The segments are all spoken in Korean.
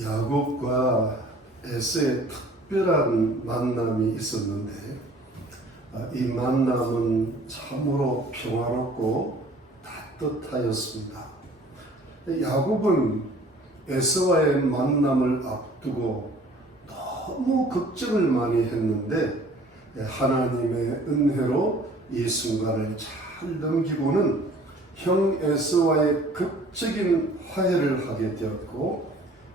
야곱과 에서의 특별한 만남이 있었는데 이 만남은 참으로 평화롭고 따뜻하였습니다. 야곱은 에서와의 만남을 앞두고 너무 걱정을 많이 했는데 하나님의 은혜로 이 순간을 잘 넘기고는 형 에서와의 극적인 화해를 하게 되었고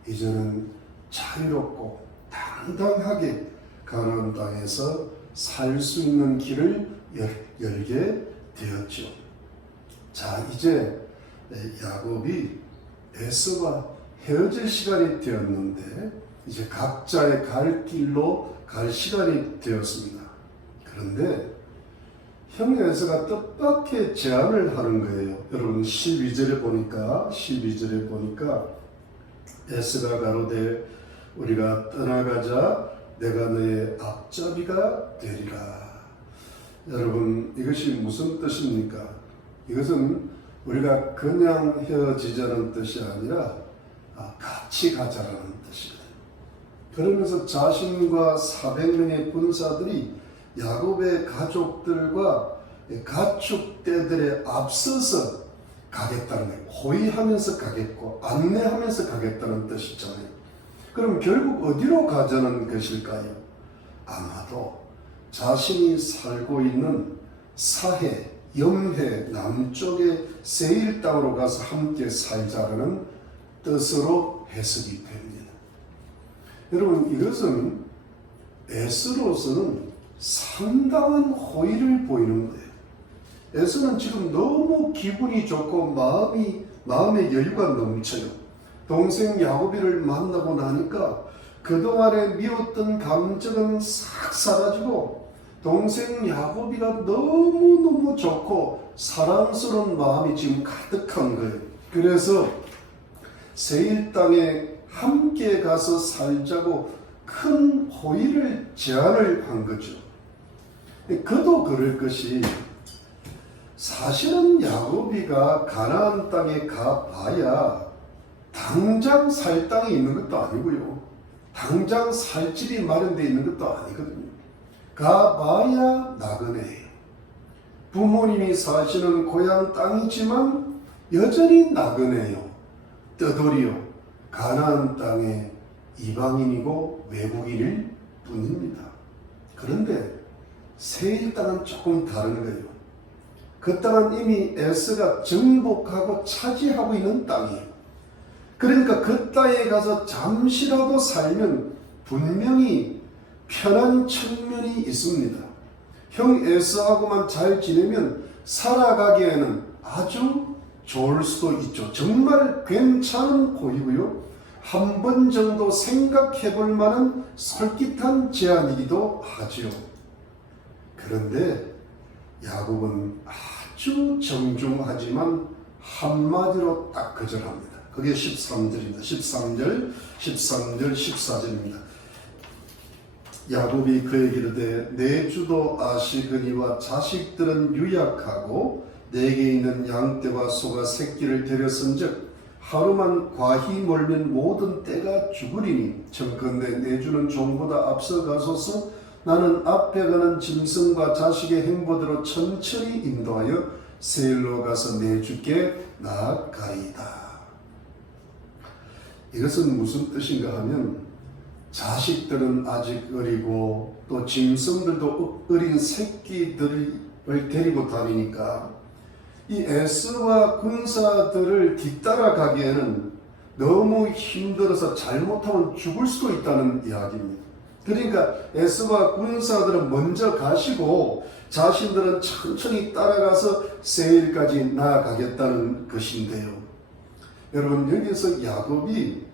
이제는 자유롭고 당당하게 가나안 땅에서 살 수 있는 길을 열게 되었죠. 자, 이제 야곱이 에서와 헤어질 시간이 되었는데 이제 각자의 갈 길로 갈 시간이 되었습니다. 그런데 형 에서가 뜻밖의 제안을 하는 거예요. 여러분 12절에 보니까 에서가 가로되 우리가 떠나가자 내가 너의 앞잡이가 되리라. 여러분 이것이 무슨 뜻입니까? 이것은 우리가 그냥 헤어지자는 뜻이 아니라 같이 가자라는 뜻이에요. 그러면서 자신과 400명의 군사들이 야곱의 가족들과 가축대들에 앞서서 가겠다는 거예요. 호위하면서 가겠고 안내하면서 가겠다는 뜻이잖아요. 그럼 결국 어디로 가자는 것일까요? 아마도 자신이 살고 있는 사해, 염해, 남쪽의 세일 땅으로 가서 함께 살자라는 뜻으로 해석이 됩니다. 여러분 이것은 에서로서는 상당한 호의를 보이는 거예요. 에서는 지금 너무 기분이 좋고 마음의 여유가 넘쳐요. 동생 야곱이를 만나고 나니까 그동안에 미웠던 감정은 싹 사라지고 동생 야곱이가 너무너무 좋고 사랑스러운 마음이 지금 가득한 거예요. 그래서 세일 땅에 함께 가서 살자고 큰 호의를 제안을 한 거죠. 그도 그럴 것이 사실은 야곱이가 가나안 땅에 가봐야 당장 살 땅이 있는 것도 아니고요. 당장 살 집이 마련되어 있는 것도 아니거든요. 가봐야 나그네예요. 부모님이 사시는 고향 땅이지만 여전히 나그네요. 떠돌이요. 가나안 땅의 이방인이고 외국인일 뿐입니다. 그런데 세일 땅은 조금 다른 거예요. 그 땅은 이미 에서가 정복하고 차지하고 있는 땅이에요. 그러니까 그 땅에 가서 잠시라도 살면 분명히 편한 측면이 있습니다. 형 에서하고만 잘 지내면 살아가기에는 아주 좋을 수도 있죠. 정말 괜찮은 고이고요. 한 번 정도 생각해 볼 만한 솔깃한 제안이기도 하지요. 그런데 야곱은 아주 정중하지만 한마디로 딱 거절합니다. 그게 13절입니다. 13절, 14절입니다. 야곱이 그에게 이르되 내 주도 아시거니와 자식들은 유약하고 내게 있는 양떼와 소가 새끼를 데렸은즉 하루만 과히 몰면 모든 떼가 죽으리니 청컨대 내 주는 종보다 앞서가소서. 나는 앞에 가는 짐승과 자식의 행보대로 천천히 인도하여 세일로 가서 내 주께 나아가리이다. 이것은 무슨 뜻인가 하면 자식들은 아직 어리고 또 짐승들도 어린 새끼들을 데리고 다니니까 이 에서와 군사들을 뒤따라가기에는 너무 힘들어서 잘못하면 죽을 수도 있다는 이야기입니다. 그러니까 에서와 군사들은 먼저 가시고 자신들은 천천히 따라가서 세일까지 나아가겠다는 것인데요. 여러분 여기서 야곱이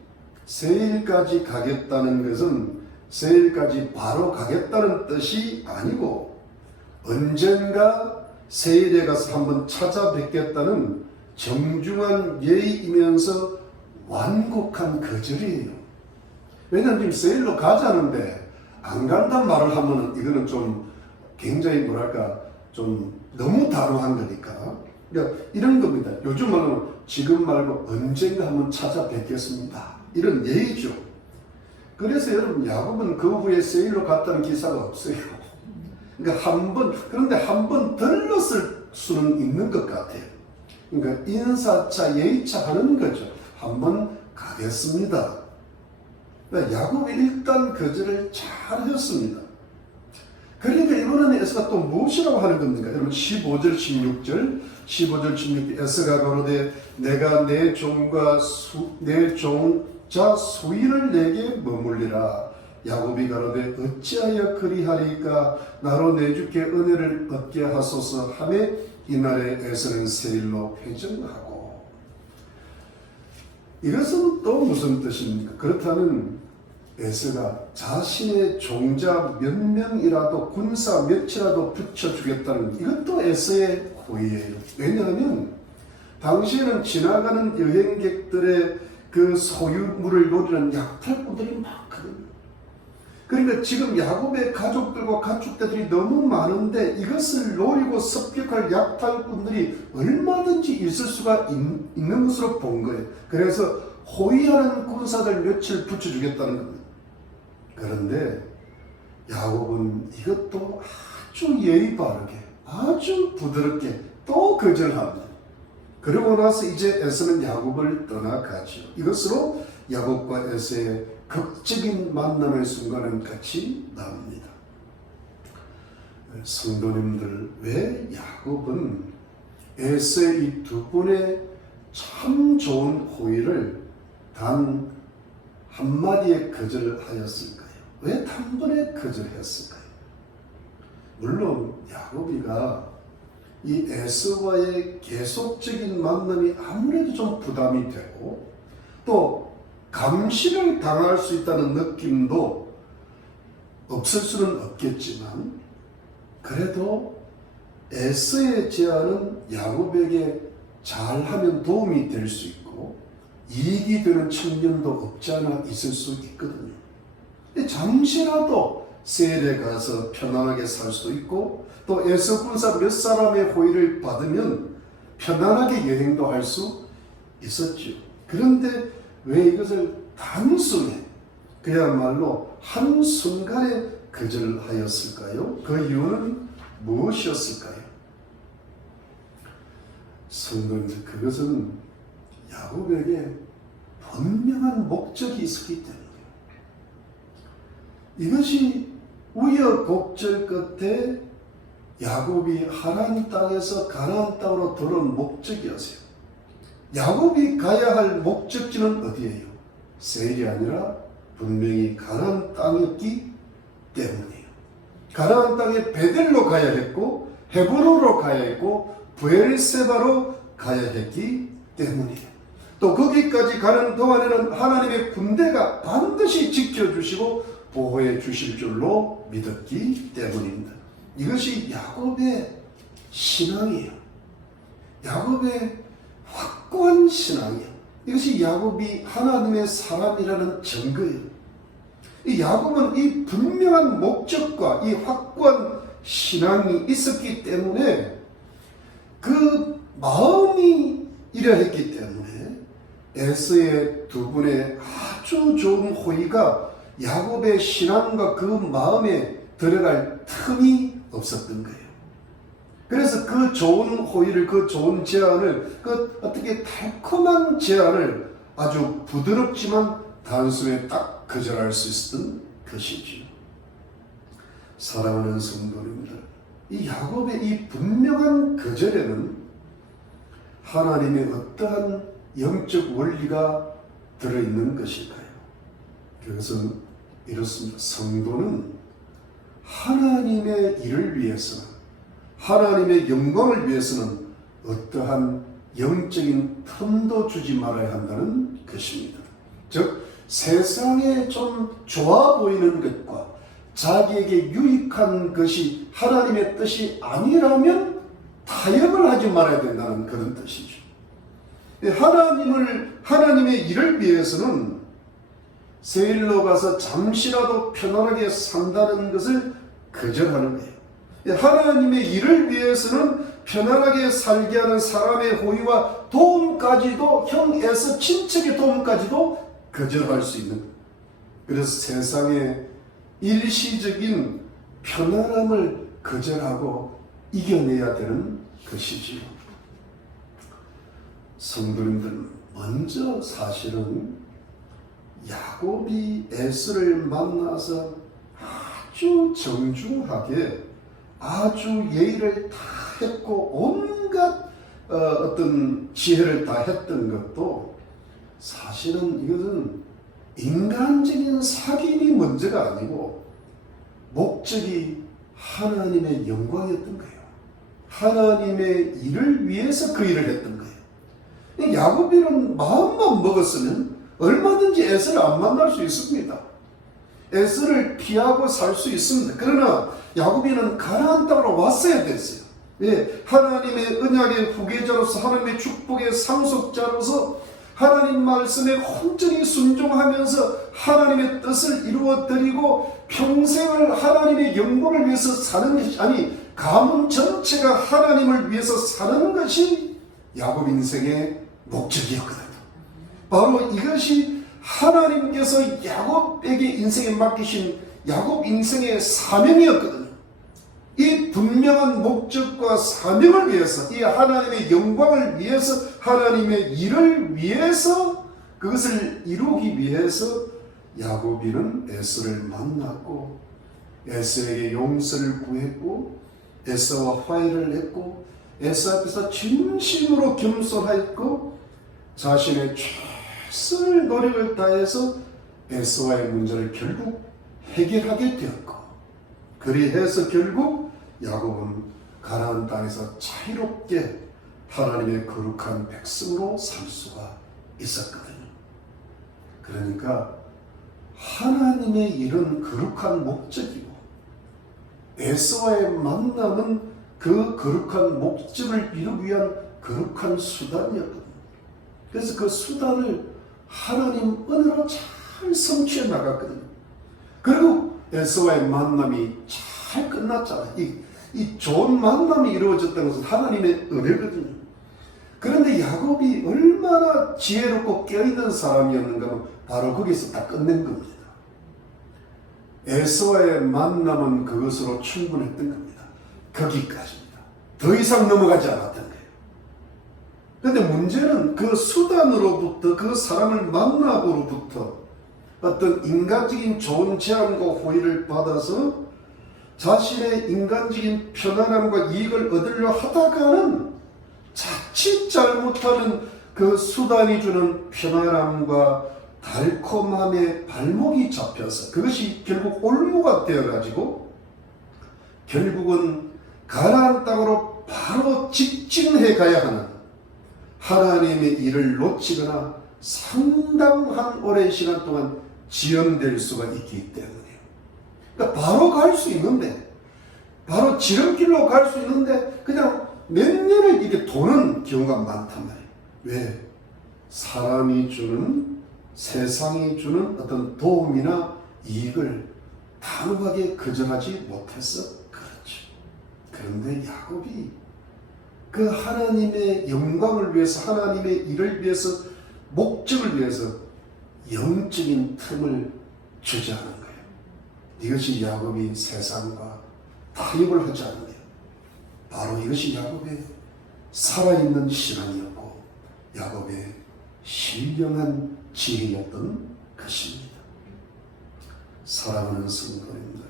세일까지 가겠다는 것은 세일까지 바로 가겠다는 뜻이 아니고 언젠가 세일에 가서 한번 찾아뵙겠다는 정중한 예의이면서 완곡한 거절이에요. 왜냐하면 지금 세일로 가자는데 안 간단 말을 하면 이거는 좀 굉장히 좀 너무 단호한 거니까 그러니까 이런 겁니다. 요즘 말로는 지금 말고 언젠가 한번 찾아뵙겠습니다. 이런 예의죠. 그래서 여러분 야곱은 그 후에 세일로 갔다는 기사가 없어요. 그러니까 그런데 한 번 들렀을 수는 있는 것 같아요. 그러니까 인사차 예의차 하는 거죠. 한번 가겠습니다. 그러니까 야곱이 일단 거절을 잘 했습니다. 그러니까 이번에는 에서가 또 무엇이라고 하는 겁니까? 여러분 15절 16절 에서가 가로되 내가 내 종과 내 종자 수인을 내게 머물리라. 야곱이 가로되 어찌하여 그리하리까 나로 내 주께 은혜를 얻게 하소서 하매 이날에 에서는 세일로 회정하고. 이것은 또 무슨 뜻입니까? 그렇다면 에서가 자신의 종자 몇 명이라도 군사 몇이라도 붙여주겠다는 이것도 에서의 호의예요. 왜냐하면 당시에는 지나가는 여행객들의 그 소유물을 노리는 약탈꾼들이 많거든요. 그러니까 지금 야곱의 가족들과 가축대들이 너무 많은데 이것을 노리고 습격할 약탈꾼들이 얼마든지 있을 수가 있는 것으로 본 거예요. 그래서 호위하는 군사들 며칠 붙여주겠다는 겁니다. 그런데 야곱은 이것도 아주 예의 바르게 아주 부드럽게 또 거절합니다. 그러고 나서 이제 에서는 야곱을 떠나가죠. 이것으로 야곱과 에서의 극적인 만남의 순간은 같이 나옵니다. 성도님들, 왜 야곱은 에서의 이 두 분의 참 좋은 호의를 단 한마디에 거절하였을까요? 왜 단번에 거절했을까요? 물론 야곱이가 이 에서와의 계속적인 만남이 아무래도 좀 부담이 되고 또 감시를 당할 수 있다는 느낌도 없을 수는 없겠지만 그래도 에서의 제안은 야곱에게 잘하면 도움이 될 수 있고 이익이 되는 측면도 없지 않아 있을 수 있거든요. 잠시라도 세일에 가서 편안하게 살 수도 있고 또 에서 군사 몇 사람의 호의를 받으면 편안하게 여행도 할 수 있었죠. 그런데 왜 이것을 단숨에 그야말로 한순간에 거절하였을까요? 그 이유는 무엇이었을까요? 성도님들, 그것은 야곱에게 분명한 목적이 있었기 때문이에요. 이것이 우여곡절 끝에 야곱이 하나님 땅에서 가나안 땅으로 들어온 목적이었어요. 야곱이 가야 할 목적지는 어디예요? 세일이 아니라 분명히 가나안 땅이었기 때문이에요. 가나안 땅에 베델로 가야 했고 헤브론으로 가야 했고 브엘세바로 가야 했기 때문이에요. 또 거기까지 가는 동안에는 하나님의 군대가 반드시 지켜주시고 보호해 주실 줄로 믿었기 때문입니다. 이것이 야곱의 신앙이에요. 야곱의 확고한 신앙이에요. 이것이 야곱이 하나님의 사람이라는 증거예요. 이 야곱은 이 분명한 목적과 이 확고한 신앙이 있었기 때문에 그 마음이 이러했기 때문에 에서의 두 분의 아주 좋은 호의가 야곱의 신앙과 그 마음에 들어갈 틈이 없었던 거예요. 그래서 그 좋은 호의를, 그 좋은 제안을, 그 어떻게 달콤한 제안을 아주 부드럽지만 단숨에 딱 거절할 수 있었던 것이지요. 사랑하는 성도님들, 이 야곱의 이 분명한 거절에는 하나님의 어떠한 영적 원리가 들어있는 것일까요? 그것은 이렇습니다. 성도는 하나님의 일을 위해서는, 하나님의 영광을 위해서는 어떠한 영적인 틈도 주지 말아야 한다는 것입니다. 즉 세상에 좀 좋아 보이는 것과 자기에게 유익한 것이 하나님의 뜻이 아니라면 타협을 하지 말아야 된다는 그런 뜻이죠. 하나님의 일을 위해서는 세일로 가서 잠시라도 편안하게 산다는 것을 거절하는 거예요. 하나님의 일을 위해서는 편안하게 살게 하는 사람의 호의와 도움까지도, 형에서 친척의 도움까지도 거절할 수 있는, 그래서 세상의 일시적인 편안함을 거절하고 이겨내야 되는 것이지요. 성도님들, 먼저 사실은 야곱이 에서를 만나서 아주 정중하게 아주 예의를 다 했고 온갖 어떤 지혜를 다 했던 것도 사실은 이것은 인간적인 사귐이 문제가 아니고 목적이 하나님의 영광이었던 거예요. 하나님의 일을 위해서 그 일을 했던 거예요. 야곱이는 마음만 먹었으면 얼마든지 에서를 안 만날 수 있습니다. 에서를 피하고 살 수 있습니다. 그러나 야곱이는 가나안 땅으로 왔어야 됐어요. 예, 하나님의 언약의 후계자로서, 하나님의 축복의 상속자로서 하나님 말씀에 온전히 순종하면서 하나님의 뜻을 이루어드리고 평생을 하나님의 영광을 위해서 사는 것이, 아니 가문 전체가 하나님을 위해서 사는 것이 야곱 인생의 목적이었거든요. 바로 이것이 하나님께서 야곱에게 인생에 맡기신 야곱 인생의 사명이었거든요. 이 분명한 목적과 사명을 위해서, 이 하나님의 영광을 위해서, 하나님의 일을 위해서, 그것을 이루기 위해서 야곱이는 에서를 만났고 에서에게 용서를 구했고 에서와 화해를 했고 에서 앞에서 진심으로 겸손하였고 자신의 최선의 노력을 다해서 에서와의 문제를 결국 해결하게 되었고, 그리해서 결국 야곱은 가나안 땅에서 자유롭게 하나님의 거룩한 백성으로 살 수가 있었거든요. 그러니까 하나님의 일은 거룩한 목적이고 에서와의 만남은 그 거룩한 목적을 이루기 위한 거룩한 수단이었거든요. 그래서 그 수단을 하나님 은혜로 잘 성취해 나갔거든요. 그리고 에서와의 만남이 잘 끝났잖아요. 이 좋은 만남이 이루어졌다는 것은 하나님의 은혜거든요. 그런데 야곱이 얼마나 지혜롭고 깨어있는 사람이었는가, 바로 거기서 다 끝낸 겁니다. 에서와의 만남은 그것으로 충분했던 겁니다. 거기까지입니다. 더 이상 넘어가지 않았던 거예요. 그런데 문제는 그 수단으로부터, 그 사람을 만남으로부터 어떤 인간적인 좋은 제안과 호의를 받아서 자신의 인간적인 편안함과 이익을 얻으려 하다가는 자칫 잘못하면 그 수단이 주는 편안함과 달콤함에 발목이 잡혀서 그것이 결국 올무가 되어가지고 결국은 가나안 땅으로 바로 직진해 가야 하는 하나님의 일을 놓치거나 상당한 오랜 시간 동안 지연될 수가 있기 때문이에요. 그러니까 바로 갈 수 있는데, 바로 지름길로 갈 수 있는데 그냥 몇 년을 이렇게 도는 경우가 많단 말이에요. 왜? 사람이 주는, 세상이 주는 어떤 도움이나 이익을 단호하게 거절하지 못해서 그렇죠. 그런데 야곱이 그 하나님의 영광을 위해서, 하나님의 일을 위해서, 목적을 위해서 영적인 틈을 주지 않은 거예요. 이것이 야곱이 세상과 타협을 하지 않은 거예요. 바로 이것이 야곱의 살아있는 신앙이었고 야곱의 신령한 지혜였던 것입니다. 사랑하는 성도님들,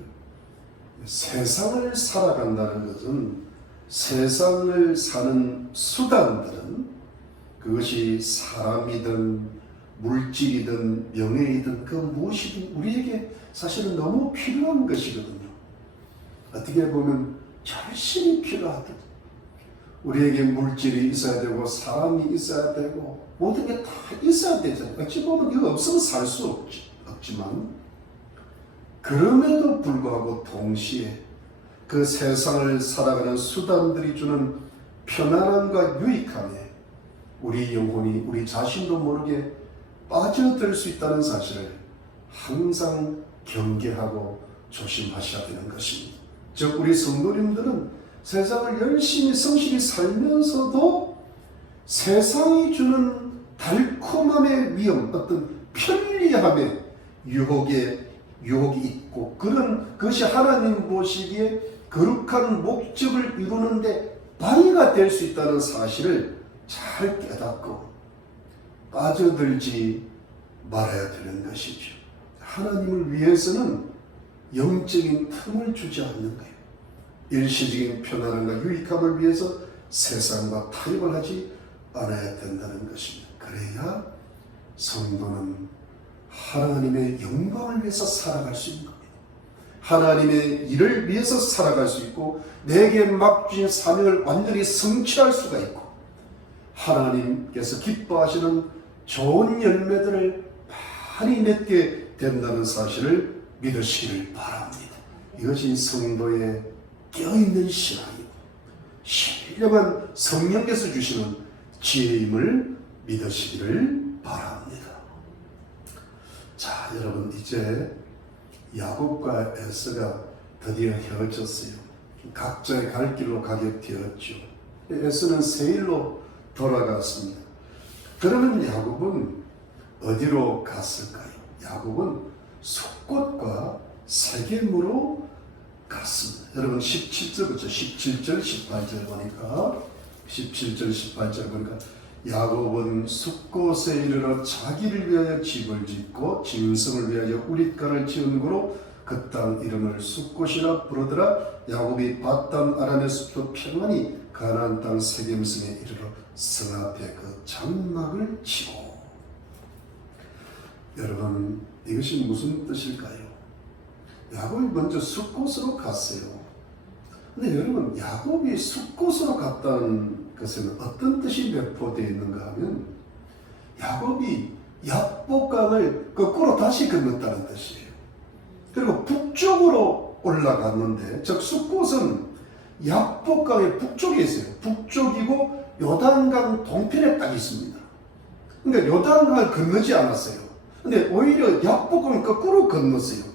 세상을 살아간다는 것은, 세상을 사는 수단들은 그것이 사람이든 물질이든 명예이든 그 무엇이든 우리에게 사실은 너무 필요한 것이거든요. 어떻게 보면 절실히 필요하다. 우리에게 물질이 있어야 되고 사람이 있어야 되고 모든 게 다 있어야 되잖아요. 어찌 보면 이거 없으면 살 수 없지만, 그럼에도 불구하고 동시에 그 세상을 살아가는 수단들이 주는 편안함과 유익함에 우리 영혼이 우리 자신도 모르게 빠져들 수 있다는 사실을 항상 경계하고 조심하셔야 되는 것입니다. 즉 우리 성도님들은 세상을 열심히 성실히 살면서도 세상이 주는 달콤함의 위험, 어떤 편리함의 유혹이 있고, 그것이 하나님 보시기에 거룩한 목적을 이루는데 방해가 될 수 있다는 사실을 잘 깨닫고 빠져들지 말아야 되는 것이죠. 하나님을 위해서는 영적인 틈을 주지 않는 거예요. 일시적인 편안함과 유익함을 위해서 세상과 타협을 하지 않아야 된다는 것입니다. 그래야 성도는 하나님의 영광을 위해서 살아갈 수 있는 겁니다. 하나님의 일을 위해서 살아갈 수 있고, 내게 맡긴 사명을 완전히 성취할 수가 있고, 하나님께서 기뻐하시는 좋은 열매들을 많이 맺게 된다는 사실을 믿으시기를 바랍니다. 이것이 성도의 깨어있는 신앙이고 신령한 성령께서 주시는 지혜임을 믿으시기를 바랍니다. 자, 여러분, 이제 야곱과 에서가 드디어 헤어졌어요. 각자의 갈 길로 가게 되었죠. 에서는 세일로 돌아갔습니다. 그러면 야곱은 어디로 갔을까요? 야곱은 숫꽃과 세겜으로 갔습니다. 여러분 17절부터 17절 18절 보니까 17절 18절 보니까 야곱은 숫꽃에 이르러 자기를 위하여 집을 짓고 짐승을 위하여 우릿가를 지은 고로 그 땅 이름을 숫꽃이라 부르더라. 야곱이 밧단 아람에서부터 평안히 가나안 땅 세겜성에 이르러 성 앞에 그 장막을 치고. 여러분, 이것이 무슨 뜻일까요? 야곱이 먼저 숫꽃으로 갔어요. 근데 여러분, 야곱이 숫꽃으로 갔다는 것에는 어떤 뜻이 내포되어 있는가 하면, 야곱이 야복강을 거꾸로 다시 건넜다는 뜻이에요. 그리고 북쪽으로 올라갔는데, 즉 숫꽃은 야복강의 북쪽에 있어요. 북쪽이고 요단강 동편에 딱 있습니다. 그러니까 요단강을 건너지 않았어요. 근데 오히려 야복강을 거꾸로 건넜어요.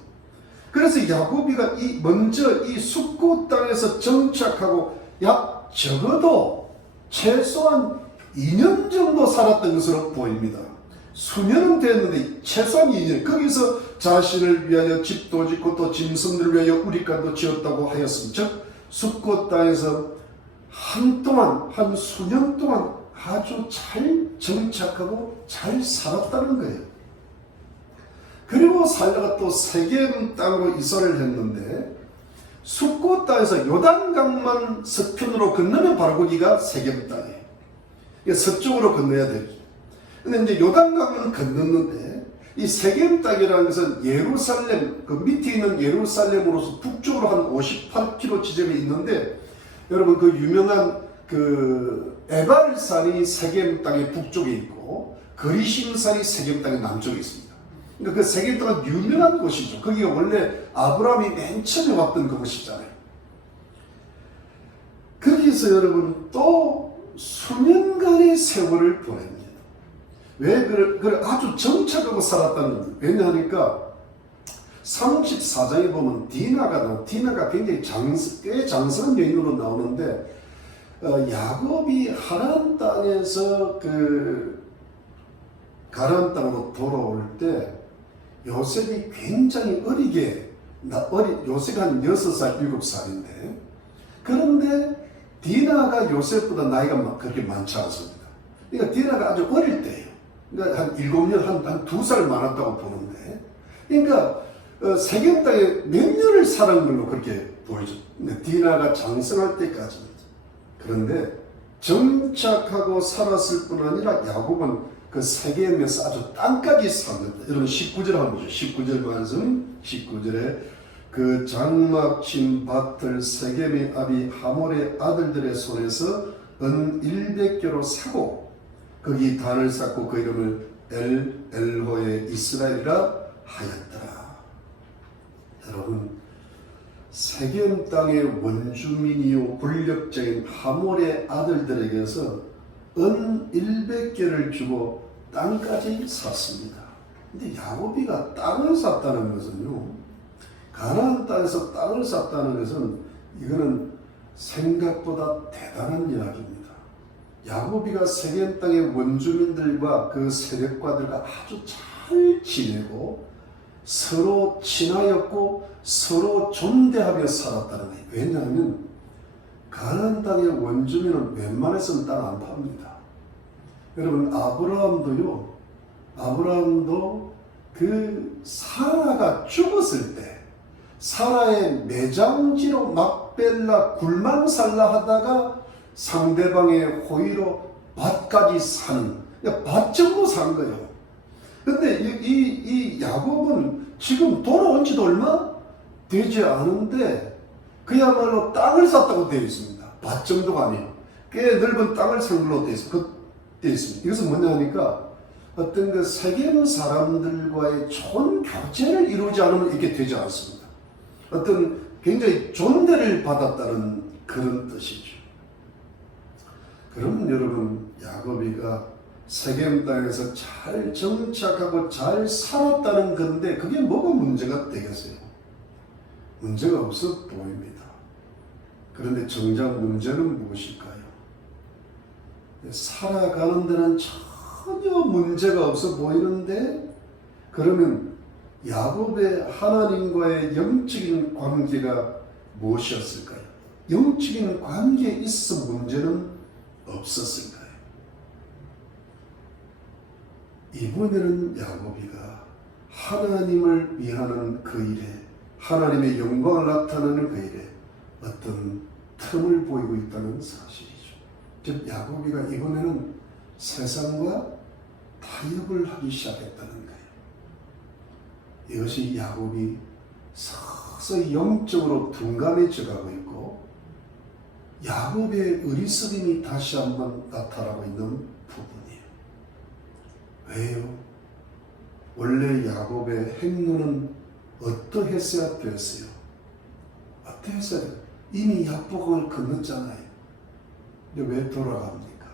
그래서 야곱이가 먼저 이 숫꽃 땅에서 정착하고 약 적어도 최소한 2년 정도 살았던 것으로 보입니다. 수년은 됐는데 최소한 2년, 거기서 자신을 위하여 집도 짓고 또 짐승들을 위하여 우릿가도 지었다고 하였습니다. 즉 숫꽃 땅에서 한 수년 동안 아주 잘 정착하고 잘 살았다는 거예요. 그리고 살다가 또 세겜 땅으로 이사를 했는데, 숫꽃 땅에서 요단강만 서편으로 건너면 바로 거기가 세겜 땅이에요. 서쪽으로 건너야 되죠. 근데 이제 요단강은 건넜는데, 이 세겜 땅이라는 것은 예루살렘, 그 밑에 있는 예루살렘으로서 북쪽으로 한 58km 지점이 있는데, 여러분 그 유명한 그 에발산이 세겜 땅의 북쪽에 있고, 거리심산이 세겜 땅의 남쪽에 있습니다. 그러니까 그 세겜 땅은 유명한 곳이죠. 거기가 원래 아브라함이 맨 처음에 왔던 그곳이잖아요. 거기서 여러분 또 수년간의 세월을 보냅니다. 왜 그래 아주 정착하고 살았다는 겁니다. 왜냐하니까 34장에 보면 디나가 굉장히 꽤 장성한 여인으로 나오는데, 야곱이 하란 땅에서 가나안 땅으로 돌아올 때 요셉이 굉장히 요셉이 한 6살, 7살인데, 그런데 디나가 요셉보다 나이가 그렇게 많지 않습니다. 그러니까 디나가 아주 어릴 때예요. 그러니까 한 7년, 한 2살 많았다고 보는데, 그러니까 세겜 땅에 몇 년을 살은 걸로 그렇게 보이죠. 디나가 장성할 때까지입니다. 그런데 정착하고 살았을 뿐 아니라 야곱은 그 세겜에서 아주 땅까지 삽니다. 여러분 19절 한번 보죠. 19절 말씀, 19절에 그 장막 친 밭을 세겜의 아비 하몰의 아들들의 손에서 은 100개로 사고 거기 단을 쌓고 그 이름을 엘호의 이스라엘이라 하였더라. 여러분, 세겜 땅의 원주민이요 권력적인 하몰의 아들들에게서 은 100개를 주고 땅까지 샀습니다. 근데 야곱이가 땅을 샀다는 것은요, 가나안 땅에서 땅을 샀다는 것은 이거는 생각보다 대단한 이야기입니다. 야곱이가 세겜 땅의 원주민들과 그 세력가들과 아주 잘 지내고 서로 친하였고 서로 존대하며 살았다는 거예요. 왜냐하면 가나안 땅의 원주민은 웬만해서는 땅 안 팝니다. 여러분, 아브라함도 그 사라가 죽었을 때 사라의 매장지로 막벨라 굴망살라 하다가 상대방의 호의로 밭까지 사는, 밭 정도 산 거예요. 근데 이 야곱은 지금 돌아온 지도 얼마 되지 않은데 그야말로 땅을 샀다고 되어 있습니다. 밭 정도가 아니에요. 꽤 넓은 땅을 산 걸로 되어 있습니다. 이것은 뭐냐 하니까 어떤 그 세겜 사람들과의 좋은 교제를 이루지 않으면 이게 되지 않습니다. 어떤 굉장히 존대를 받았다는 그런 뜻이죠. 그러면 여러분, 야곱이가 세겜 땅에서 잘 정착하고 잘 살았다는 건데 그게 뭐가 문제가 되겠어요? 문제가 없어 보입니다. 그런데 정작 문제는 무엇일까요? 살아가는 데는 전혀 문제가 없어 보이는데, 그러면 야곱의 하나님과의 영적인 관계가 무엇이었을까요? 영적인 관계에 있어 문제는 없었을까요? 이번에는 야곱이가 하나님을 위하는 그 일에, 하나님의 영광을 나타내는 그 일에 어떤 틈을 보이고 있다는 사실이죠. 즉 야곱이가 이번에는 세상과 타협을 하기 시작했다는 거예요. 이것이 야곱이 서서히 영적으로 둔감해져 가고 있고 야곱의 어리석음이 다시 한번 나타나고 있는 부분이에요. 왜요? 원래 야곱의 행로는 어떠했어야 됐어요? 어떠했어야 돼요? 이미 야복강을 건넜잖아요. 근데 왜 돌아갑니까?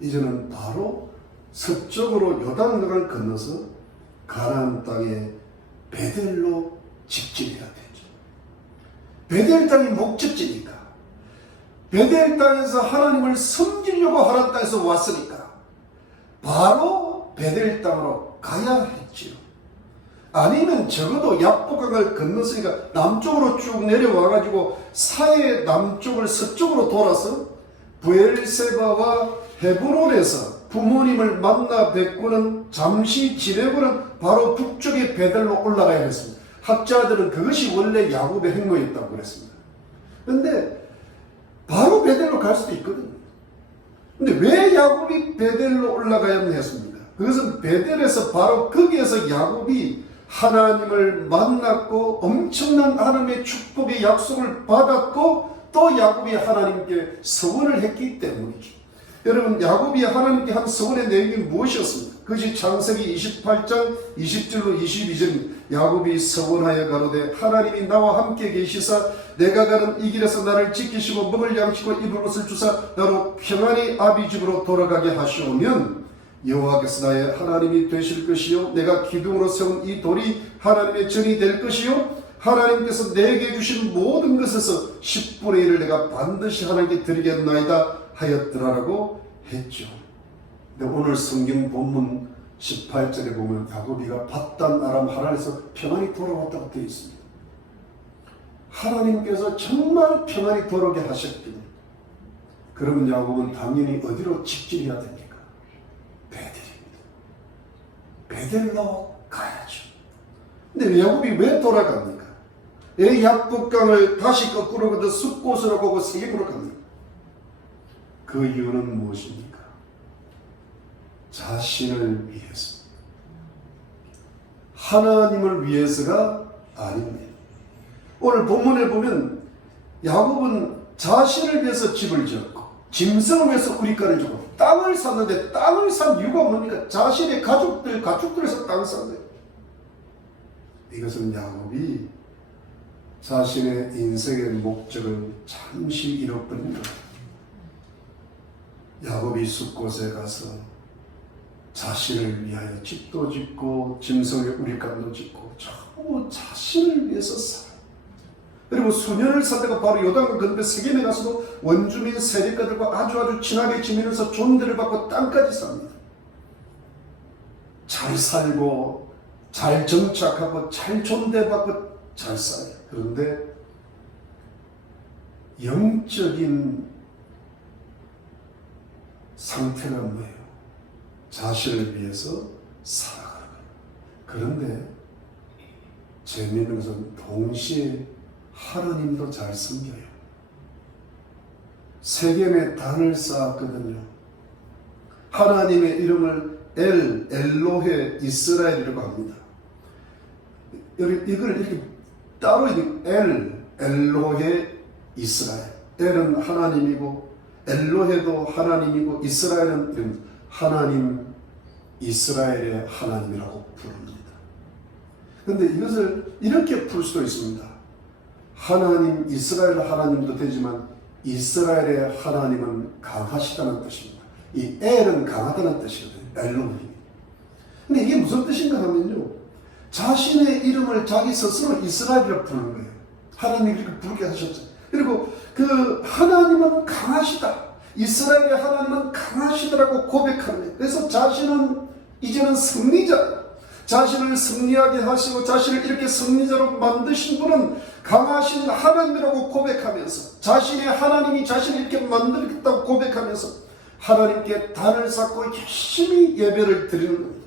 이제는 바로 서쪽으로 요단강을 건너서 가나안 땅에 베델로 직진해야 되죠. 베델 땅이 목적지니까. 베델 땅에서 하나님을 섬기려고 하나님 땅에서 왔으니까 바로 베델 땅으로 가야 했지요. 아니면 적어도 야복강을 건넜으니까 남쪽으로 쭉 내려와가지고 사해 남쪽을 서쪽으로 돌아서 브엘세바와 헤브론에서 부모님을 만나 뵙고는 잠시 지내고는 바로 북쪽의 베델로 올라가야 했습니다. 학자들은 그것이 원래 야곱의 행로였다고 그랬습니다. 그런데 바로 베델로 갈 수도 있거든요. 근데 왜 야곱이 베델로 올라가야만 했습니까? 그것은 베델에서 바로 거기에서 야곱이 하나님을 만났고 엄청난 하나님의 축복의 약속을 받았고 또 야곱이 하나님께 서원을 했기 때문이죠. 여러분, 야곱이 하나님께 한 서원의 내용이 무엇이었습니까? 그것이 창세기 28장 20절로 22절입니다. 야곱이 서원하여 가로되 하나님이 나와 함께 계시사 내가 가는 이 길에서 나를 지키시고 먹을 양식과 입을 옷을 주사 나로 평안히 아비 집으로 돌아가게 하시오면 여호와께서 나의 하나님이 되실 것이요 내가 기둥으로 세운 이 돌이 하나님의 전이 될 것이요 하나님께서 내게 주신 모든 것에서 10분의 1을 내가 반드시 하나님께 드리겠나이다 하였더라라고 했죠. 근데 오늘 성경 본문 18절에 보면 야곱이가 밧단 아람 하란에서 평안히 돌아왔다고 되어 있습니다. 하나님께서 정말 평안히 돌아오게 하셨더니 그러면 야곱은 당연히 어디로 직진해야 됩니까? 베델입니다. 베델로 가야죠. 근데 야곱이 왜 돌아갑니까? 왜 야복강을 다시 거꾸로 건너 숫곳으로 보고 세겜으로 갑니까? 그 이유는 무엇입니까? 자신을 위해서, 하나님을 위해서가 아닙니다. 오늘 본문에 보면 야곱은 자신을 위해서 집을 지었고 짐승을 위해서 우리가를 주고 땅을 샀는데 땅을 산 이유가 뭡니까? 자신의 가축들에서 땅을 산 거예요. 이것은 야곱이 자신의 인생의 목적을 잠시 잃어버린 거예요. 야곱이 숫곳에 가서 자신을 위하여 집도 짓고 짐승의 우리감도 짓고 전부 자신을 위해서 살아요. 그리고 수년을 살다가 바로 요단 건너 세겜에 가서도 원주민 세력가들과 아주 친하게 지내면서 존대를 받고 땅까지 삽니다. 잘 살고 잘 정착하고 잘 존대받고 잘 살아요. 그런데 영적인 상태가 뭐예요? 자신을 위해서 살아가는 거예요. 그런데 재미있는 것은 동시에 하나님도 잘 섬겨요. 세겜에 단을 쌓았거든요. 하나님의 이름을 엘로헤 이스라엘이라고 합니다. 이걸 이렇게 따로 엘로헤 이스라엘. 엘은 하나님이고 엘로헤도 하나님이고 이스라엘은 하나님 이스라엘의 하나님이라고 부릅니다. 그런데 이것을 이렇게 풀 수도 있습니다. 하나님 이스라엘 하나님도 되지만 이스라엘의 하나님은 강하시다는 뜻입니다. 이 엘은 강하다는 뜻이거든요. 엘로힘. 근데 이게 무슨 뜻인가 하면요, 자신의 이름을 자기 스스로 이스라엘이라고 부르는 거예요. 하나님이 그렇게 부르게 하셨죠. 그리고 그 하나님은 강하시다, 이스라엘의 하나님은 강하시더라고 고백하는 거예요. 그래서 자신은 이제는 승리자, 자신을 승리하게 하시고 자신을 이렇게 승리자로 만드신 분은 강하신 하나님이라고 고백하면서, 자신의 하나님이 자신을 이렇게 만들겠다고 고백하면서 하나님께 단을 쌓고 열심히 예배를 드리는 겁니다.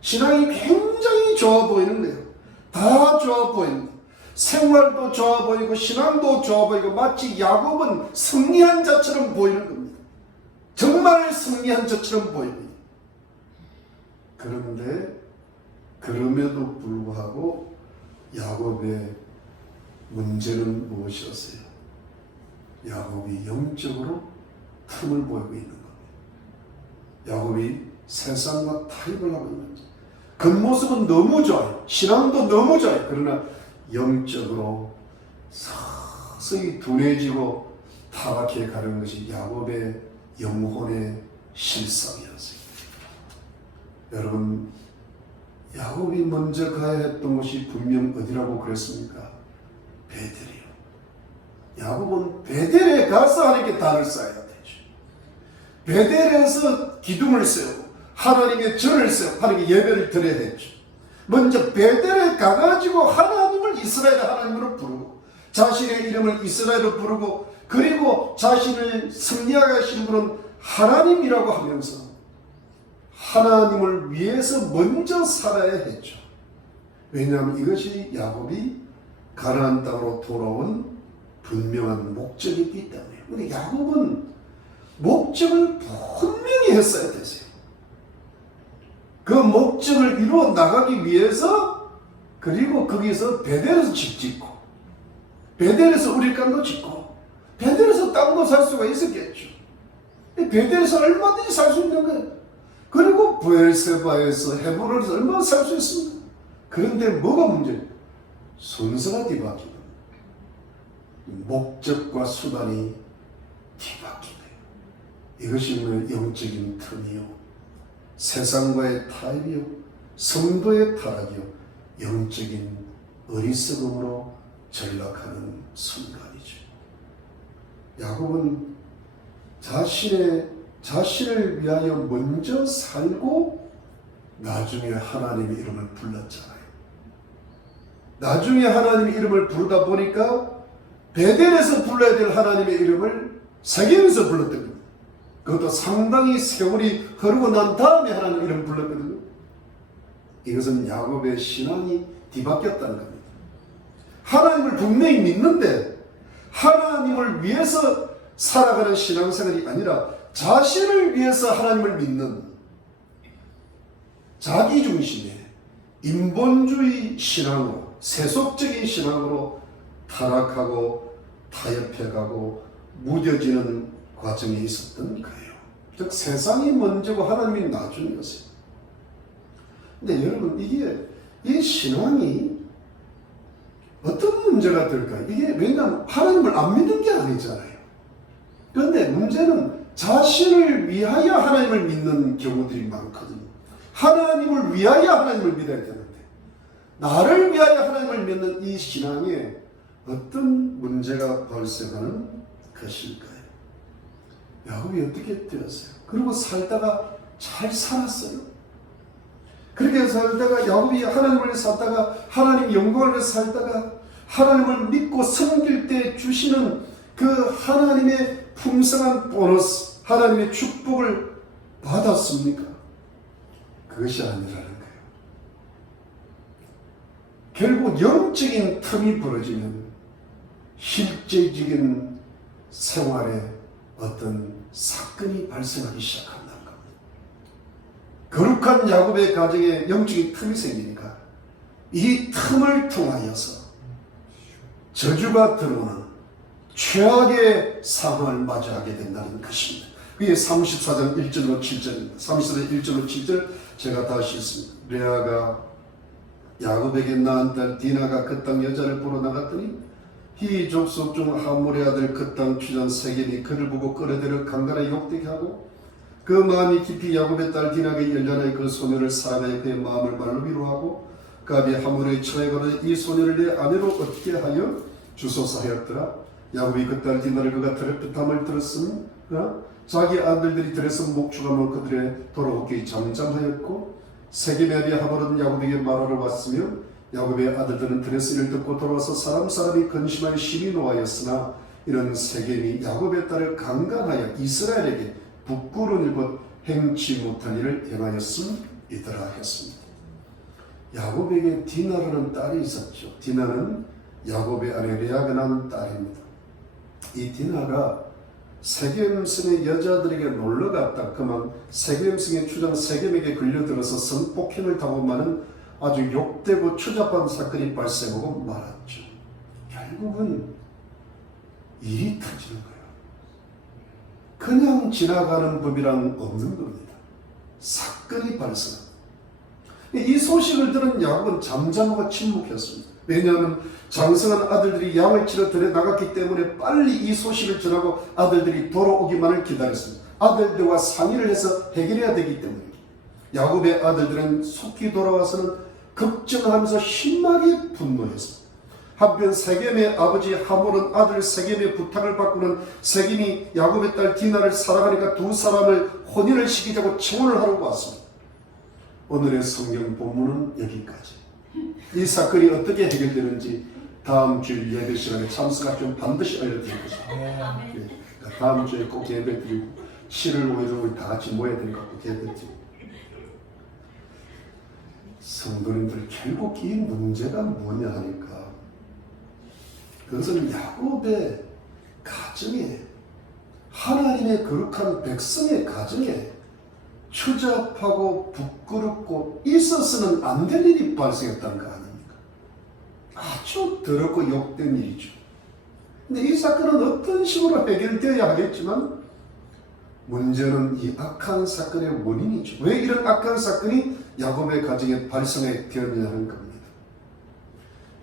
신앙이 굉장히 좋아 보이는 거예요. 다 좋아 보입니다. 생활도 좋아 보이고 신앙도 좋아 보이고 마치 야곱은 승리한 자처럼 보이는 겁니다. 정말 승리한 자처럼 보입니다. 그런데 그럼에도 불구하고 야곱의 문제는 무엇이었어요? 야곱이 영적으로 틈을 보이고 있는 겁니다. 야곱이 세상과 타협을 하고 있는 거죠. 겉모습은 너무 좋아요. 신앙도 너무 좋아요. 그러나 영적으로 서서히 둔해지고 타락해 가는 것이 야곱의 영혼의 실상이었어요. 여러분, 야곱이 먼저 가야 했던 곳이 분명 어디라고 그랬습니까? 베델이요. 야곱은 베델에 가서 하나님께 단을 쌓아야 되죠. 베델에서 기둥을 세우고 하나님의 전을 세우고 하나님께 예배를 드려야 되죠. 먼저 베델에 가가지고 하나님을 이스라엘 하나님으로 부르고 자신의 이름을 이스라엘로 부르고 그리고 자신을 승리하게 하신 분은 하나님이라고 하면서 하나님을 위해서 먼저 살아야 했죠. 왜냐하면 이것이 야곱이 가나안 땅으로 돌아온 분명한 목적이기 때문에. 근데 야곱은 목적을 분명히 했어야 되세요. 그 목적을 이루어 나가기 위해서, 그리고 거기서 베델에서 집 짓고 베델에서 우릴감도 짓고 베델에서 땅도 살 수가 있었겠죠. 베델에서 얼마든지 살 수 있는 거예요. 그리고 브엘세바에서 헤브론에서 얼마나 살 수 있습니까? 그런데 뭐가 문제예요? 순서가 뒤바뀌는, 목적과 수단이 뒤바뀌네요. 이것이 영적인 틈이요, 세상과의 타협이요, 성도의 타락이요, 영적인 어리석음으로 전락하는 순간이죠. 야곱은 자신을 위하여 먼저 살고 나중에 하나님의 이름을 불렀잖아요. 나중에 하나님의 이름을 부르다 보니까 베델에서 불러야 될 하나님의 이름을 세겜에서 불렀던 겁니다. 그것도 상당히 세월이 흐르고 난 다음에 하나님의 이름을 불렀거든요. 이것은 야곱의 신앙이 뒤바뀌었다는 겁니다. 하나님을 분명히 믿는데 하나님을 위해서 살아가는 신앙생활이 아니라 자신을 위해서 하나님을 믿는 자기중심의 인본주의 신앙으로, 세속적인 신앙으로 타락하고 타협해가고 무뎌지는 과정에 있었던 거예요. 즉 세상이 먼저고 하나님이 나중이었어요. 근데 여러분, 이 신앙이 어떤 문제가 될까요? 이게 왜냐하면 하나님을 안 믿는 게 아니잖아요. 그런데 문제는 자신을 위하여 하나님을 믿는 경우들이 많거든요. 하나님을 위하여 하나님을 믿어야 되는데 나를 위하여 하나님을 믿는 이 신앙에 어떤 문제가 발생하는 것일까요? 야곱이 어떻게 되었어요? 그리고 살다가 잘 살았어요. 그렇게 살다가 야곱이 하나님을 살다가 하나님 영광을 위해서 살다가 하나님을 믿고 섬길 때 주시는 그 하나님의 풍성한 보너스, 하나님의 축복을 받았습니까? 그것이 아니라는 거예요. 결국 영적인 틈이 벌어지면 실제적인 생활에 어떤 사건이 발생하기 시작한다는 겁니다. 거룩한 야곱의 가정에 영적인 틈이 생기니까 이 틈을 통하여서 저주가 들어오는 최악의 상황을 맞이하게 된다는 것입니다. 그게 34장 1절로 7절입니다. 34장 1절로 7절 제가 다시 읽습니다. 레아가 야곱에게 낳은 딸 디나가 그 땅 여자를 보러 나갔더니 히 족속 중 하물의 아들 그 땅 주전 세겜이 그를 보고 끌어들여 강간에 욕되게 하고 그 마음이 깊이 야곱의 딸 디나에게 열려나 그 소녀를 사랑하여 그의 마음을 말로 위로하고 갑이 하물의 처에 걸어 이 소녀를 내 아내로 얻게 하여 주소서 하였더라. 야곱이 그 딸 디나를 그가 더럽듯함을 들었으니 자기 아들들이 들에서 목축하며 그들의 돌아오기 잠잠하였고 세겜의 아비 하물은 야곱에게 말하러 왔으며 야곱의 아들들은 들에서 이를 듣고 돌아와서 사람이 근심하여 심히 노하였으나 이런 세겜이 야곱의 딸을 강간하여 이스라엘에게 부끄러운 일곧 행치 못한 일을 행하였음이더라 했습니다. 야곱에게 디나라는 딸이 있었죠. 디나는 야곱의 아내 레아가 낳은 딸입니다. 이 디나가 세겜성의 여자들에게 놀러갔다 그만 세겜성의 추장 세겜에게 걸려들어서 성폭행을 당하는 아주 욕되고 추잡한 사건이 발생하고 말았죠. 결국은 일이 터지는 거예요. 그냥 지나가는 법이란 없는 겁니다. 사건이 발생합니다. 이 소식을 들은 야곱은 잠잠하고 침묵했습니다. 왜냐하면 장성한 아들들이 양을 치러 들여 나갔기 때문에 빨리 이 소식을 전하고 아들들이 돌아오기만을 기다렸습니다. 아들들과 상의를 해서 해결해야 되기 때문입니다. 야곱의 아들들은 속히 돌아와서는 걱정하면서 심하게 분노했습니다. 한편 세겜의 아버지 하몰은 아들 세겜의 부탁을 받고는 세겜이 야곱의 딸 디나를 사랑하니까 두 사람을 혼인을 시키자고 청혼을 하러 왔습니다. 오늘의 성경 본문은 여기까지. 이 사건이 어떻게 해결되는지 다음 주 예배 시간에 참석하시면 반드시 알려드릴 것입니다. 다음 주에 꼭 예배 드리고 7월 5일 우리 다 같이 모여야 되니까 꼭 예배 드리고. 성도님들 결국 이 문제가 뭐냐 하니까 그것은 야곱의 가정에 하나님의 거룩한 백성의 가정에 추잡하고 부끄럽고 있어서는 안 될 일이 발생했다는 거 아닙니까? 아주 더럽고 욕된 일이죠. 근데 이 사건은 어떤 식으로 해결되어야 하겠지만 문제는 이 악한 사건의 원인이죠. 왜 이런 악한 사건이 야곱의 가정에 발생해 되었냐는 겁니다.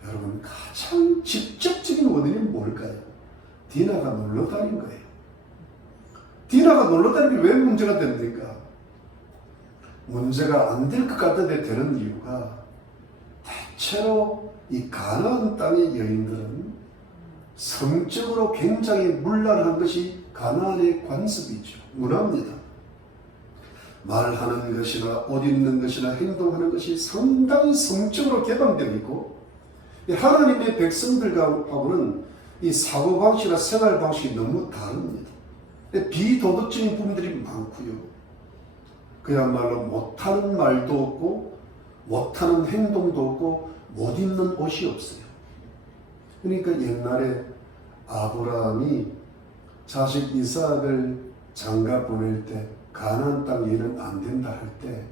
여러분 가장 직접적인 원인이 뭘까요? 디나가 놀러 다닌 거예요. 디나가 놀러 다니는 게 왜 문제가 됩니까? 문제가 안 될 것 같은데 되는 이유가 대체로 이 가나안 땅의 여인들은 성적으로 굉장히 문란한 것이 가나안의 관습이죠. 문화입니다. 말하는 것이나 옷 입는 것이나 행동하는 것이 상당히 성적으로 개방되어 있고 하나님의 백성들하고는 이 사고방식이나 생활방식이 너무 다릅니다. 비도덕적인 부분들이 많고요. 그야말로 못하는 말도 없고 못하는 행동도 없고 못 입는 옷이 없어요. 그러니까 옛날에 아브라함이 자식 이삭을 장가 보낼 때 가나안 땅 일은 안 된다 할 때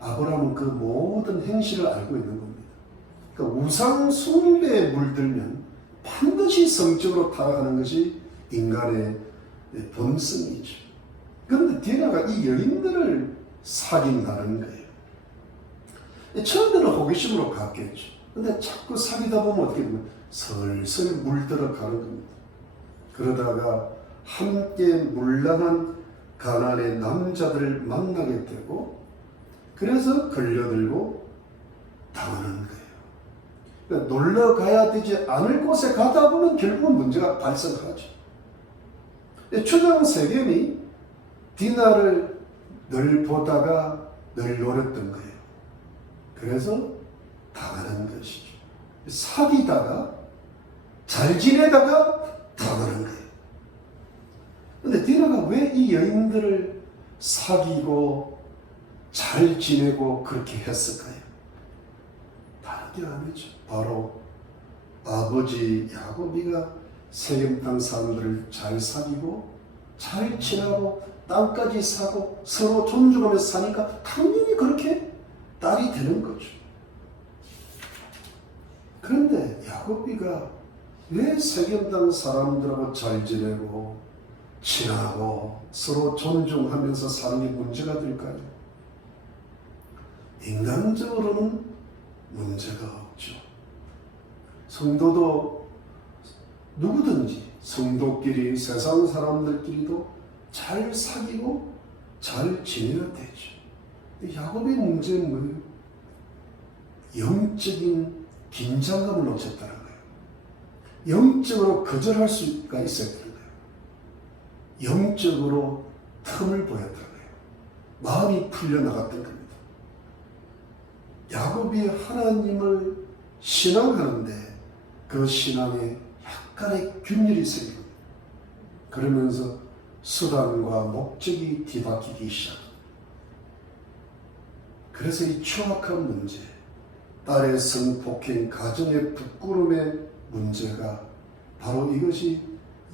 아브라함은 그 모든 행실을 알고 있는 겁니다. 그러니까 우상 숭배에 물들면 반드시 성적으로 타락하는 것이 인간의 본성이죠. 그런데 디나가 이 여인들을 사귄다는 거예요. 처음에는 호기심으로 갔겠죠. 근데 자꾸 사귀다 보면 어떻게 보면 슬슬 물들어 가는 겁니다. 그러다가 함께 물랑한 가나안의 남자들을 만나게 되고 그래서 걸려들고 당하는 거예요. 놀러 가야 되지 않을 곳에 가다 보면 결국은 문제가 발생하죠. 초장 세겜이 디나를 늘 보다가 늘 노렸던 거예요. 그래서 당하는 것이죠. 사귀다가 잘 지내다가 당하는 거예요. 근데 디나가 왜 이 여인들을 사귀고 잘 지내고 그렇게 했을까요? 다른 게 아니죠. 바로 아버지 야곱이가 세겜 땅 사람들을 잘 사귀고 잘 지내고 땅까지 사고 서로 존중하면서 사니까 당연히 그렇게 딸이 되는 거죠. 그런데 야곱이가 왜 세겜 땅 사람들하고 잘 지내고 친하고 서로 존중하면서 사는 게 문제가 될까요? 인간적으로는 문제가 없죠. 성도도 누구든지 성도끼리 세상 사람들끼리도 잘 사귀고 잘 지내야 되죠. 야곱의 문제는 뭐예요? 영적인 긴장감을 놓쳤다는 거예요. 영적으로 거절할 수가 있어야 되는 거예요. 영적으로 틈을 보였다는 거예요. 마음이 풀려나갔던 겁니다. 야곱이 하나님을 신앙하는데 그 신앙에 약간의 균열이 생깁니다. 그러면서 수단과 목적이 뒤바뀌기 시작합니다. 그래서 이 추악한 문제, 딸의 성폭행, 가정의 부끄러움의 문제가 바로 이것이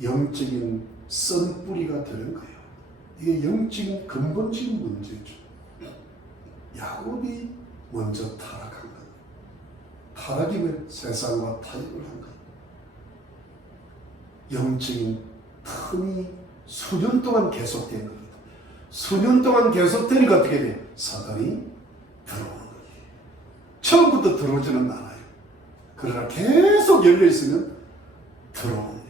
영적인 썬뿌리가 되는 거예요. 이게 영적인 근본적인 문제죠. 야곱이 먼저 타락한 것. 타락이면 세상과 타협을 한 것. 영적인 틈이 수년 동안 계속된 겁니다. 수년 동안 계속되니까 어떻게 돼요? 사단이 들어오는 거예요. 처음부터 들어오지는 않아요. 그러나 계속 열려있으면 들어오는 거예요.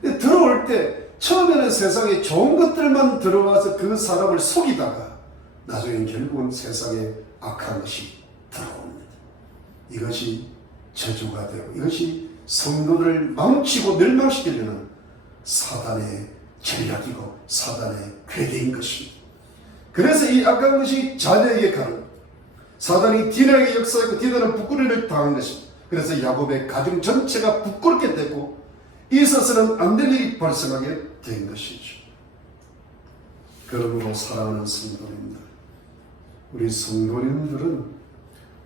근데 들어올 때 처음에는 세상에 좋은 것들만 들어와서 그 사람을 속이다가 나중엔 결국은 세상에 악한 것이 들어옵니다. 이것이 저주가 되고 이것이 성도들을 망치고 멸망시키려는 사단의 전략이고 사단의 괴계인 것입니다. 그래서 이 악한 것이 자녀에게 가는, 사단이 디나에게 역사했고 디나는 부끄러움을 당한 것입니다. 그래서 야곱의 가정 전체가 부끄럽게 되고 있어서는 안 될 일이 발생하게 된 것이죠. 그러므로 사랑하는 성도님들, 우리 성도님들은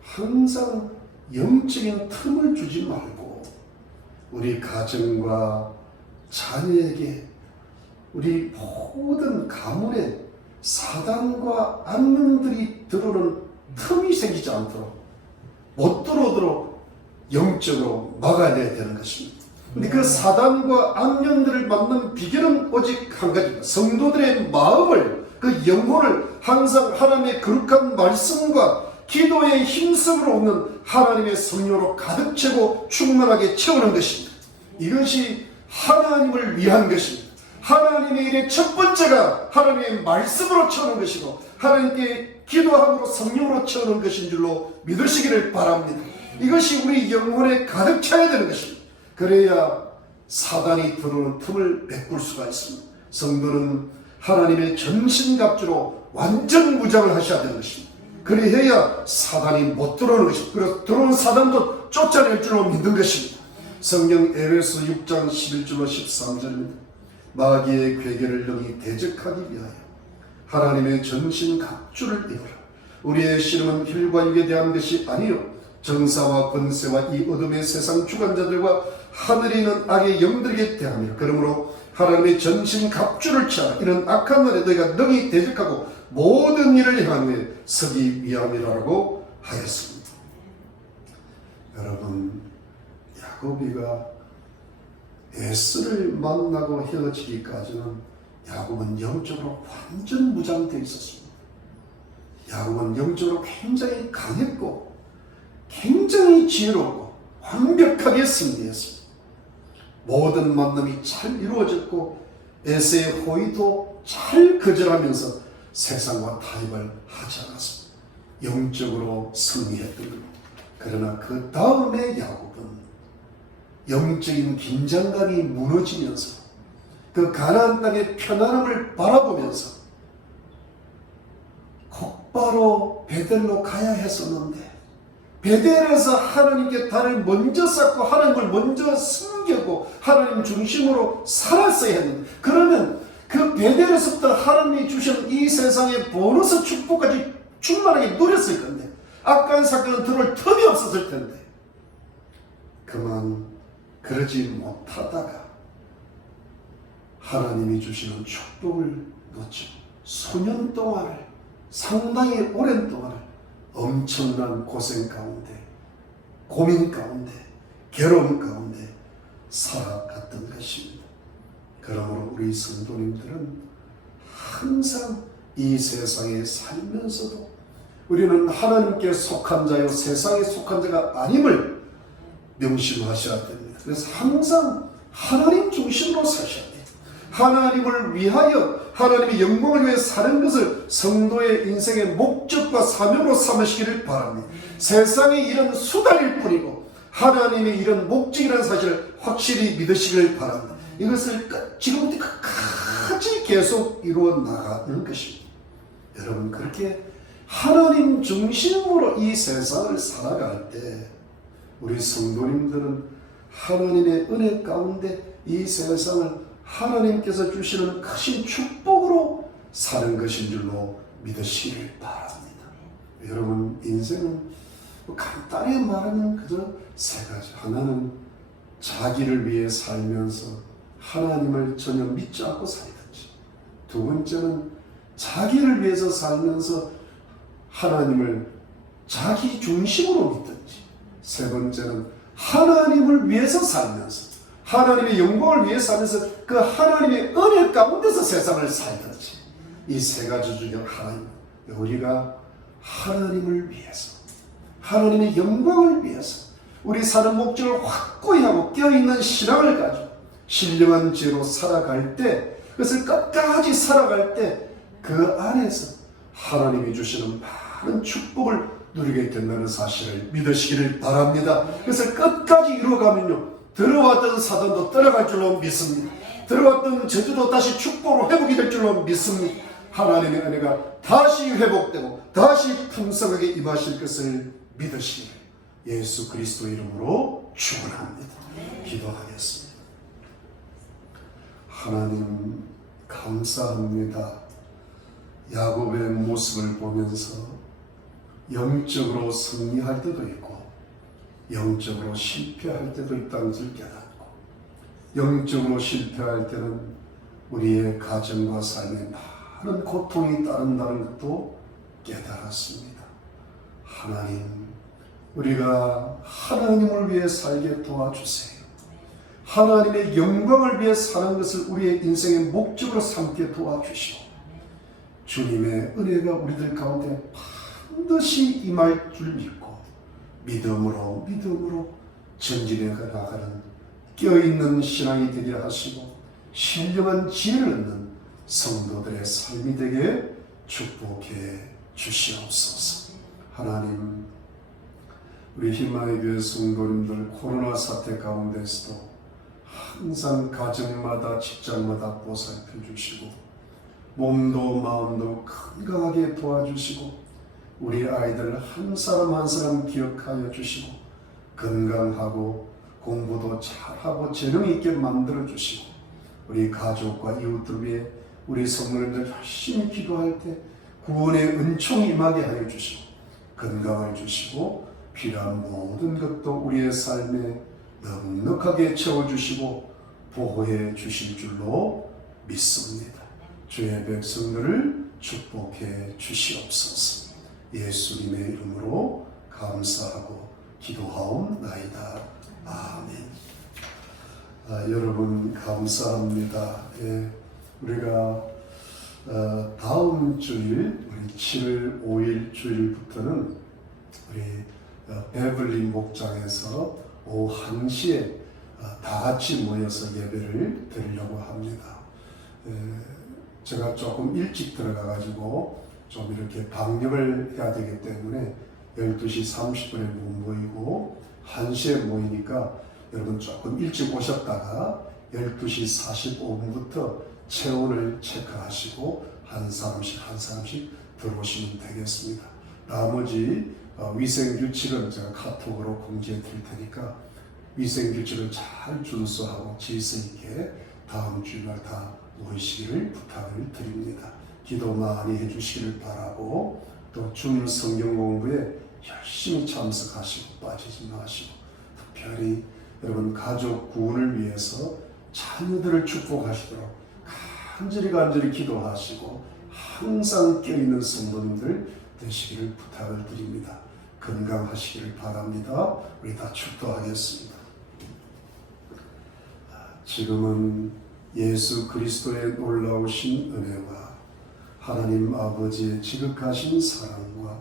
항상 영적인 틈을 주지 말고 우리 가정과 자녀에게, 우리 모든 가문에 사단과 악령들이 들어오는 틈이 생기지 않도록, 못 들어오도록 영적으로 막아야 되는 것입니다. 근데 그 사단과 악령들을 막는 비결은 오직 한 가지입니다. 성도들의 마음을, 그 영혼을 항상 하나님의 거룩한 말씀과 기도의 힘쓰므로 없는 하나님의 성령으로 가득 채고 충만하게 채우는 것입니다. 이것이 하나님을 위한 것입니다. 하나님의 일의 첫 번째가 하나님의 말씀으로 채우는 것이고 하나님께 기도함으로 성령으로 채우는 것인 줄로 믿으시기를 바랍니다. 이것이 우리 영혼에 가득 차야 되는 것입니다. 그래야 사단이 들어오는 틈을 메꿀 수가 있습니다. 성도는 하나님의 전신갑주로 완전 무장을 하셔야 되는 것입니다. 그래야 사단이 못 들어오는 것입니다. 그래서 들어오는 사단도 쫓아낼 줄로 믿는 것입니다. 성경 에베소 6장 11절로 13절입니다. 마귀의 괴계를 능히 대적하기 위하여 하나님의 전신갑주를 입으라. 우리의 씨름은 혈과 육에 대한 것이 아니요 정사와 권세와 이 어둠의 세상 주관자들과 하늘에 있는 악의 영들에게 대하며, 그러므로 하나님의 전신 갑주를 취하라. 이는 악한 날에 너희가 능히 대적하고 모든 일을 향한 후에 서기 위함이라고 하였습니다. 여러분, 야곱이가 에스를 만나고 헤어지기까지는 야곱은 영적으로 완전 무장되어 있었습니다. 야곱은 영적으로 굉장히 강했고 굉장히 지혜롭고 완벽하게 승리했습니다. 모든 만남이 잘 이루어졌고 에서의 호의도 잘 거절하면서 세상과 타협을 하지 않았습니다. 영적으로 승리했던 겁니다. 그러나 그 다음에 야곱은 영적인 긴장감이 무너지면서 그 가나안 땅의 편안함을 바라보면서 곧바로 베델로 가야 했었는데 베델에서 하나님께 달을 먼저 쌓고 하나님을 먼저 섬기고 하나님 중심으로 살았어야 했는데, 그러면 그 베델에서부터 하나님이 주신 이 세상의 보너스 축복까지 충만하게 누렸을 건데 악한 사건은 들어올 틈이 없었을 텐데 그만 그러지 못하다가 하나님이 주시는 축복을 놓치고 소년 동안을, 상당히 오랜 동안을 엄청난 고생 가운데, 고민 가운데, 괴로움 가운데 살아갔던 것입니다. 그러므로 우리 성도님들은 항상 이 세상에 살면서도 우리는 하나님께 속한 자요 세상에 속한 자가 아님을 명심하셔야 됩니다. 그래서 항상 하나님 중심으로 사셔야 돼요. 하나님을 위하여, 하나님의 영광을 위해 사는 것을 성도의 인생의 목적과 사명으로 삼으시기를 바랍니다. 세상의 일은 수단일 뿐이고 하나님의 일은 목적이라는 사실을 확실히 믿으시길 바랍니다. 이것을 지금부터 끝까지 계속 이루어 나가는 것입니다. 여러분, 그렇게 하나님 중심으로 이 세상을 살아갈 때 우리 성도님들은 하나님의 은혜 가운데 이 세상을 하나님께서 주시는 크신 축복으로 사는 것인 줄로 믿으시길 바랍니다. 여러분, 인생은 간단히 말하면 그저 세 가지. 하나는 자기를 위해 살면서 하나님을 전혀 믿지 않고 살든지, 두 번째는 자기를 위해서 살면서 하나님을 자기 중심으로 믿든지, 세 번째는 하나님을 위해서 살면서 하나님의 영광을 위해 살면서 그 하나님의 은혜 가운데서 세상을 살든지, 이 세 가지 중에 하나님, 우리가 하나님을 위해서, 하나님의 영광을 위해서 우리 사는 목적을 확고히 하고 깨어있는 신앙을 가지고 신령한 죄로 살아갈 때, 그것을 끝까지 살아갈 때 그 안에서 하나님이 주시는 많은 축복을 누리게 된다는 사실을 믿으시기를 바랍니다. 그래서 끝까지 이루어가면요, 들어왔던 사단도 떠나갈 줄로 믿습니다. 들어왔던 저주도 다시 축복으로 회복이 될 줄로 믿습니다. 하나님의 은혜가 다시 회복되고 다시 풍성하게 임하실 것을 믿으시기를 예수 그리스도 이름으로 축원합니다. 기도하겠습니다. 하나님, 감사합니다. 야곱의 모습을 보면서 영적으로 승리할 때도 있고 영적으로 실패할 때도 있다는 것을 깨닫고, 영적으로 실패할 때는 우리의 가정과 삶에 많은 고통이 따른다는 것도 깨달았습니다. 하나님, 우리가 하나님을 위해 살게 도와주세요. 하나님의 영광을 위해 사는 것을 우리의 인생의 목적으로 삼게 도와주시고, 주님의 은혜가 우리들 가운데 반드시 임할 줄 믿고 믿음으로 전진해 나가는 깨어있는 신앙이 되게 하시고 신령한 지혜를 얻는 성도들의 삶이 되게 축복해 주시옵소서. 하나님, 우리 희망의 교회 성도님들 코로나 사태 가운데서도 항상 가정마다 직장마다 보살펴 주시고 몸도 마음도 건강하게 도와주시고 우리 아이들 한 사람 한 사람 기억하여 주시고 건강하고 공부도 잘하고 재능 있게 만들어 주시고 우리 가족과 이웃들 위해 우리 성도님들 열심히 기도할 때 구원의 은총이 임하게 하여 주시고 건강을 주시고 필요한 모든 것도 우리의 삶에 넉넉하게 채워주시고 보호해 주실 줄로 믿습니다. 주의 백성들을 축복해 주시옵소서. 예수님의 이름으로 감사하고 기도하옵나이다. 아멘. 여러분 감사합니다. 우리가 다음 주일 우리 7월 5일 주일부터는 우리 베블리 목장에서 오후 1시에 다 같이 모여서 예배를 드리려고 합니다. 제가 조금 일찍 들어가가지고 좀 이렇게 방역을 해야 되기 때문에 12시 30분에 못 모이고 1시에 모이니까 여러분 조금 일찍 오셨다가 12시 45분부터 체온을 체크하시고 한 사람씩 들어오시면 되겠습니다. 나머지 위생규칙은 제가 카톡으로 공지해 드릴 테니까 위생규칙을 잘 준수하고 질서 있게 다음 주말 다 모이시기를 부탁을 드립니다. 기도 많이 해주시기를 바라고 또 줌 성경 공부에 열심히 참석하시고 빠지지 마시고 특별히 여러분 가족 구원을 위해서 자녀들을 축복하시도록 간절히 기도하시고 항상 껴있는 성도님들 되시기를 부탁을 드립니다. 건강하시기를 바랍니다. 우리 다 축도하겠습니다. 지금은 예수 그리스도의 놀라우신 은혜와 하나님 아버지의 지극하신 사랑과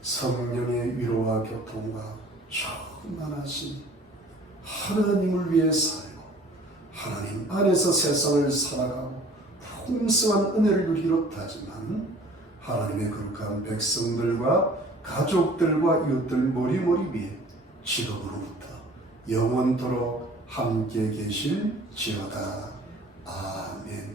성령의 위로와 교통과 충만하신 하나님을 위해 살고 하나님 안에서 세상을 살아가고 풍성한 은혜를 누리기로 하지만 하나님의 거룩한 백성들과 가족들과 이웃들 머리머리 위에 지금으로부터 영원토록 함께 계실지어다. 아멘.